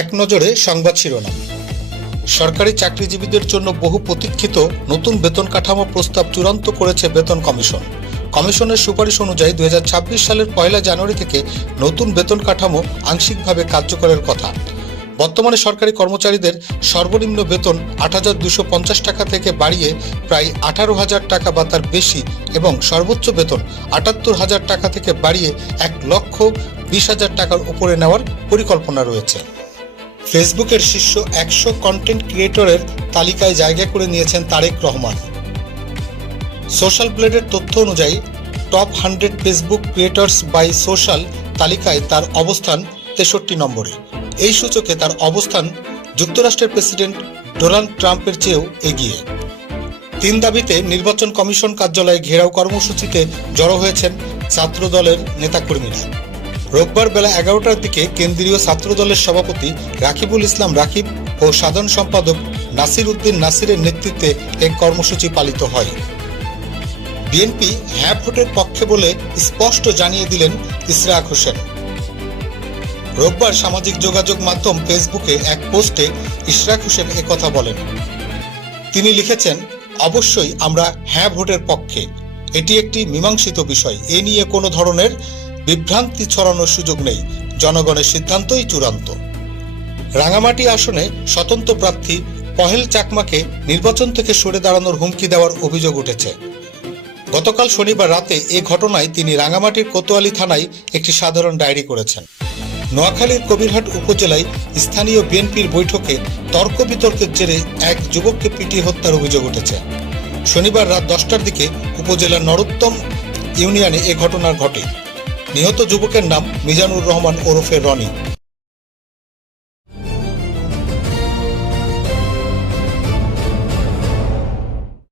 এক নজরে সংবাদ শিরোনাম। সরকারি চাকরিজীবীদের জন্য বহু প্রতীক্ষিত নতুন বেতন কাঠামো প্রস্তাব চূড়ান্ত করেছে বেতন কমিশন। কমিশনের সুপারিশ অনুযায়ী 2026 সালের 1 জানুয়ারি থেকে নতুন বেতন কাঠামো আংশিকভাবে কার্যকরের কথা। বর্তমানে সরকারি কর্মচারীদের সর্বনিম্ন বেতন 8,250 টাকা থেকে বাড়িয়ে প্রায় 18,000 টাকা বা তার বেশি এবং সর্বোচ্চ বেতন 78,000 টাকা থেকে বাড়িয়ে 1,20,000 টাকার উপরে নেওয়ার পরিকল্পনা রয়েছে। ফেসবুকের শীর্ষ 100 কন্টেন্ট ক্রিয়েটরের তালিকায় জায়গা করে নিয়েছেন তারেক রহমান। সোশ্যাল ব্লেডের তথ্য অনুযায়ী top 100 Facebook creators by social তালিকায় তার অবস্থান 63 নম্বরে। এই সূচকে তার অবস্থান যুক্তরাষ্ট্রের প্রেসিডেন্ট ডোনাল্ড ট্রাম্পের চেয়েও এগিয়ে। 3 দাবিতে নির্বাচন কমিশন কার্যালয়ে ঘেরাও কর্মসূচিতে জড়ো হয়েছেন ছাত্রদলের নেতাকর্মীরা। রোববার বেলা 11টার দিকে কেন্দ্রীয় ছাত্রদলের সভাপতি রাকিবুল ইসলাম রাকিব ও সাধারণ সম্পাদক নাসির উদ্দিন নাসিরের নেতৃত্বে এই কর্মসূচি পালিত হয়। বিএনপি হ্যাঁ ভোটের পক্ষে বলে স্পষ্ট জানিয়ে দিলেন ইশরাক হোসেন। রোববার সামাজিক যোগাযোগ মাধ্যম ফেসবুকে এক পোস্টে ইশরাক হোসেন একথা বলেন। তিনি লিখেছেন, অবশ্যই আমরা হ্যাঁ ভোটের পক্ষে, এটি একটি মীমাংসিত বিষয়, এ নিয়ে কোনো ধরনের বিভ্রান্তি ছড়ানোর সুযোগ নেই, জনগণের সিদ্ধান্তই চূড়ান্ত। রাঙামাটি আসনে স্বতন্ত্র প্রার্থী পহেল চাকমাকে নির্বাচন থেকে সরে দাঁড়ানোর হুমকি দেওয়ার অভিযোগ উঠেছে। গতকাল শনিবার রাতে এ ঘটনায় তিনি রাঙামাটির কোতোয়ালি থানায় একটি সাধারণ ডায়েরি করেছেন। নোয়াখালীর কবিরহাট উপজেলায় স্থানীয় বিএনপির বৈঠকে তর্ক বিতর্কের জেরে এক যুবককে পিটিয়ে হত্যার অভিযোগ উঠেছে। শনিবার রাত 10টার দিকে উপজেলার নরোত্তম ইউনিয়নে এ ঘটনা ঘটে। নিহত যুবকের নাম মিজানুর রহমান ওরফে রনি।